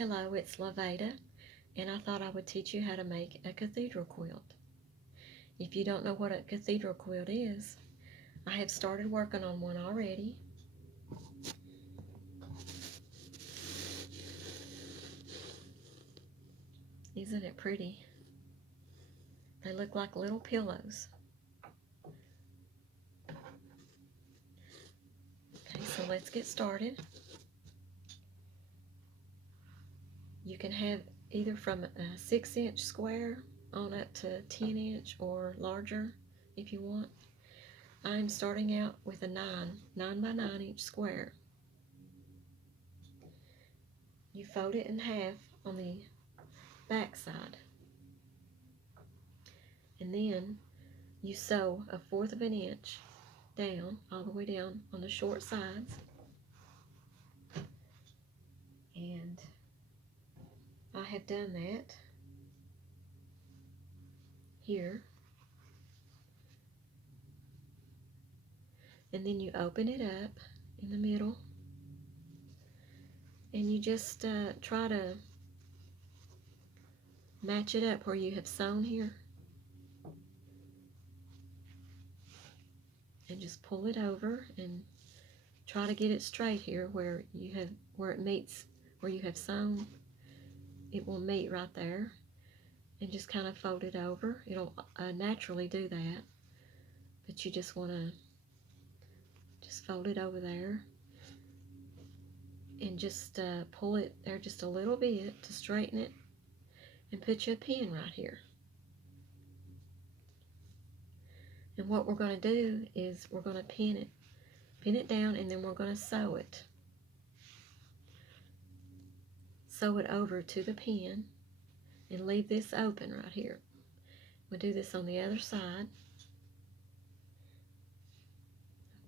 Hello, it's Laveda, and I thought I would teach you how to make a cathedral quilt. If you don't know what a cathedral quilt is, I have started working on one already. Isn't it pretty? They look like little pillows. Okay, so let's get started. You can have either from a 6-inch square on up to 10-inch or larger if you want. I'm starting out with a 9 by 9-inch square. You fold it in half on the back side, and then you sew 1/4 of an inch down, all the way down on the short sides. And I have done that here. And then you open it up in the middle, and you just try to match it up where you have sewn here, and just pull it over and try to get it straight here where it meets where you have sewn. It will meet right there, and just kind of fold it over. It'll naturally do that, but you just want to just fold it over there and just pull it there just a little bit to straighten it, and put you a pin right here. And what we're going to do is we're going to pin it down, and then we're going to sew it over to the pin, and leave this open right here. We'll do this on the other side.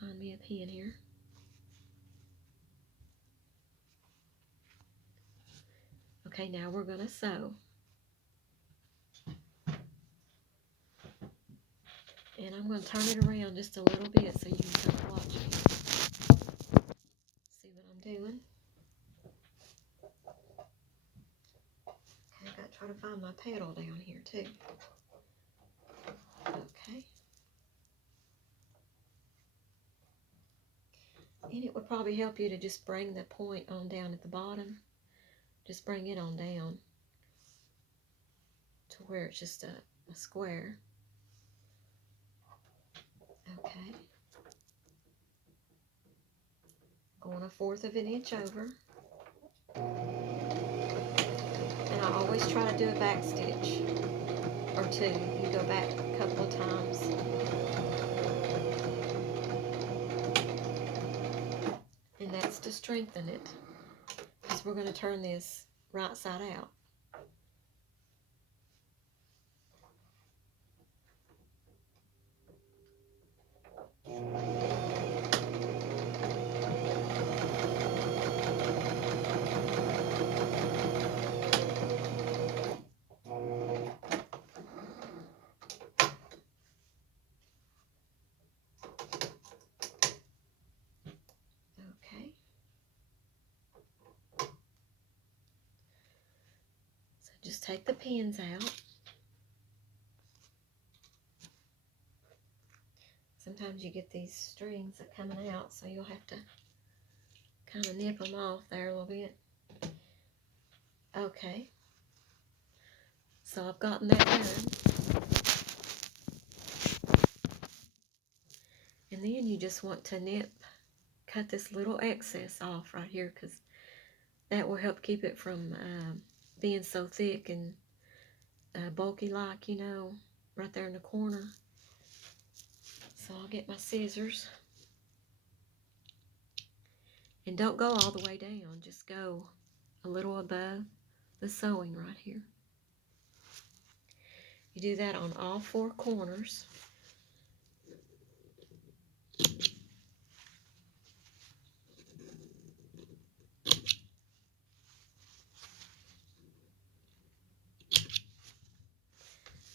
Find me a pin here. Okay, now we're going to sew. And I'm going to turn it around just a little bit so you can kind of watch me. See what I'm doing? Okay, I've got to try to find my pedal down here too. Okay. And it would probably help you to just bring the point on down at the bottom. Just bring it on down to where it's just a square. Okay. Going 1/4 of an inch over. And I always try to do a back stitch or two. You go back a couple of times. And that's to strengthen it, because we're going to turn this right side out. Okay. So just take the pins out. Sometimes you get these strings that are coming out, so you'll have to kind of nip them off there a little bit. Okay. So I've gotten that done. And then you just want to cut this little excess off right here, because that will help keep it from being so thick and bulky like, right there in the corner. So I'll get my scissors. And don't go all the way down, just go a little above the sewing right here. You do that on all 4 corners.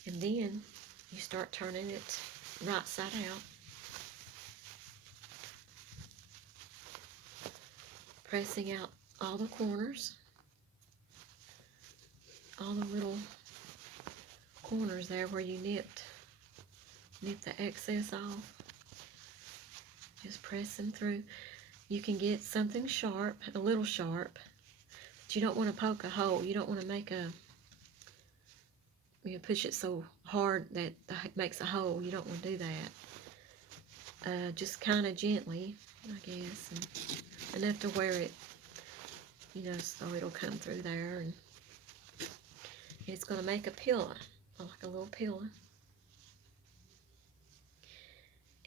And then you start turning it right side out. Pressing out all the corners. all the little corners there where you nip the excess off. Just press them through. You can get something sharp, a little sharp, but you don't want to poke a hole. You don't want to make push it so hard that it makes a hole. You don't want to do that. Just kind of gently, I guess, and enough to where it, so it'll come through there, and it's going to make a pillow, like a little pillow.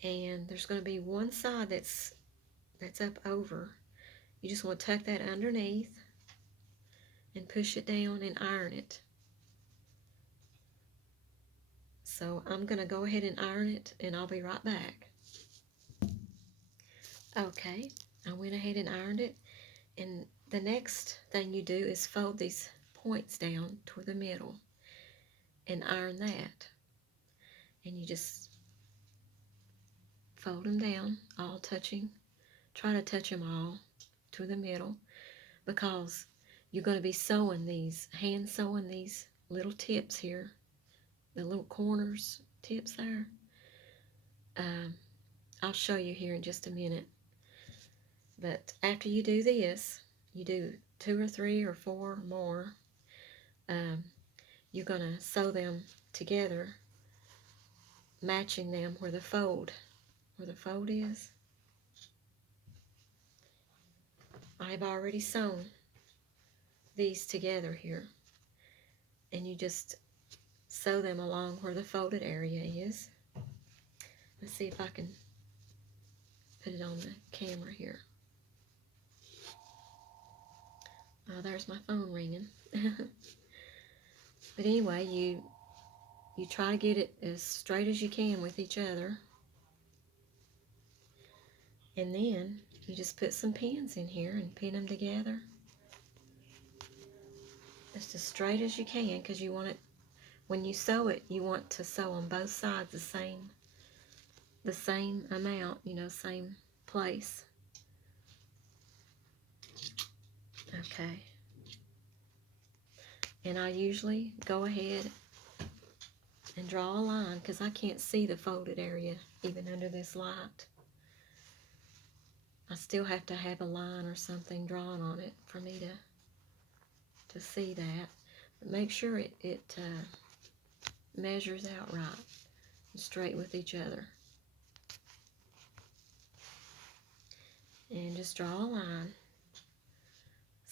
And there's going to be one side that's up over. You just want to tuck that underneath and push it down and iron it. So I'm going to go ahead and iron it, and I'll be right back. Okay, I went ahead and ironed it, and the next thing you do is fold these points down toward the middle and iron that. And you just fold them down, all touching. Try to touch them all to the middle, because you're going to be sewing these, hand sewing these little tips here, the little corners, tips there. I'll show you here in just a minute. But after you do this, you do 2 or 3 or 4 more. You're going to sew them together, matching them where the fold is. I've already sewn these together here, and you just sew them along where the folded area is. Let's see if I can put it on the camera here. Oh, there's my phone ringing. But anyway, you try to get it as straight as you can with each other. And then you just put some pins in here and pin them together. Just as straight as you can, because you want it, when you sew it, you want to sew on both sides the same amount, same place. Okay. And I usually go ahead and draw a line, because I can't see the folded area even under this light. I still have to have a line or something drawn on it for me to see that. But make sure it measures out right and straight with each other. And just draw a line.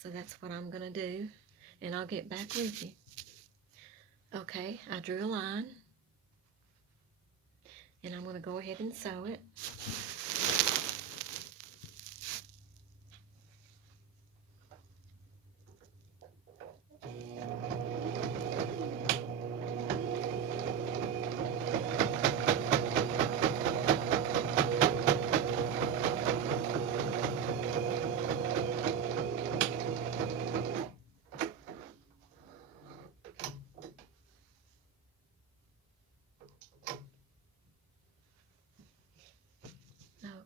So that's what I'm going to do, and I'll get back with you. Okay, I drew a line, and I'm going to go ahead and sew it.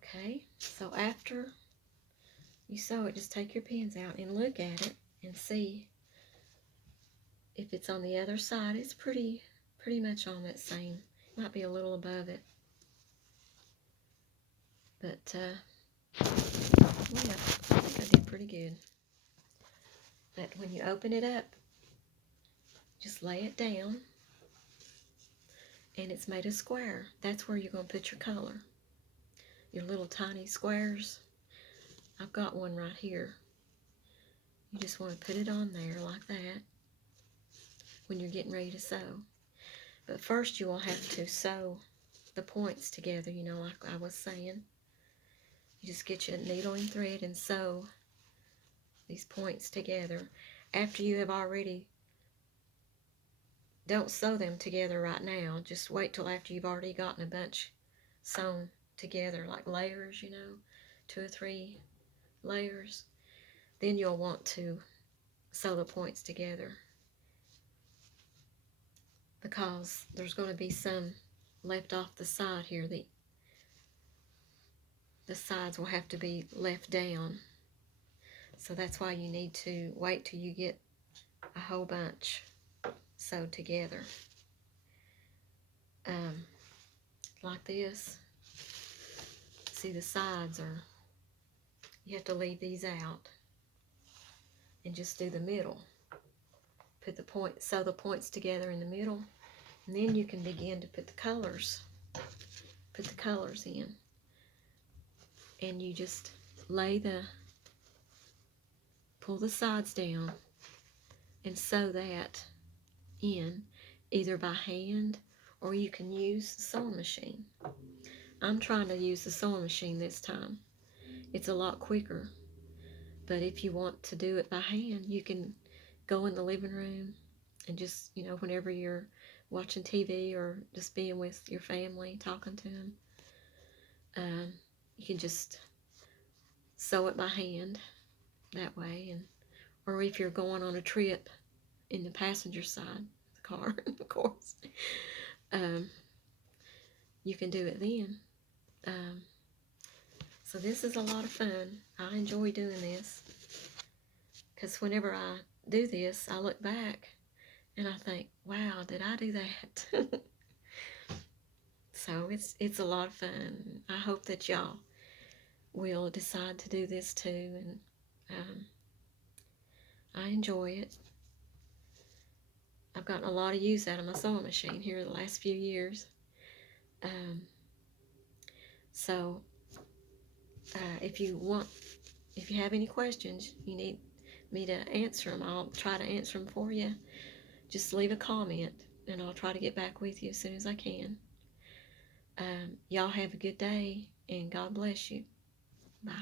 Okay, so after you sew it, just take your pins out and look at it and see if it's on the other side. It's pretty much on that same, might be a little above it. But, yeah, I think I did pretty good. But when you open it up, just lay it down, and it's made a square. That's where you're going to put your color. Your little tiny squares. I've got one right here. You just want to put it on there like that when you're getting ready to sew. But first you will have to sew the points together, like I was saying. You just get your needle and thread and sew these points together. After you have already, don't sew them together right now. Just wait till after you've already gotten a bunch sewn together, like layers, 2 or 3 layers. Then you'll want to sew the points together, because there's going to be some left off the side here. The sides will have to be left down. So that's why you need to wait till you get a whole bunch sewed together. Like this. See, the sides are, you have to leave these out and just do the middle. Put the point, sew the points together in the middle, and then you can begin to put the colors in. And you just pull the sides down and sew that in, either by hand or you can use the sewing machine. I'm trying to use the sewing machine this time. It's a lot quicker. But if you want to do it by hand, you can go in the living room and just, whenever you're watching TV or just being with your family, talking to them, you can just sew it by hand that way. Or if you're going on a trip in the passenger side of the car, of course, you can do it then. So this is a lot of fun. I enjoy doing this because whenever I do this, I look back and I think, wow, did I do that? So it's a lot of fun. I hope that y'all will decide to do this too, and I enjoy it. I've gotten a lot of use out of my sewing machine here the last few years. So if you have any questions, you need me to answer them, I'll try to answer them for you. Just leave a comment and I'll try to get back with you as soon as I can. Y'all have a good day and God bless you. Bye.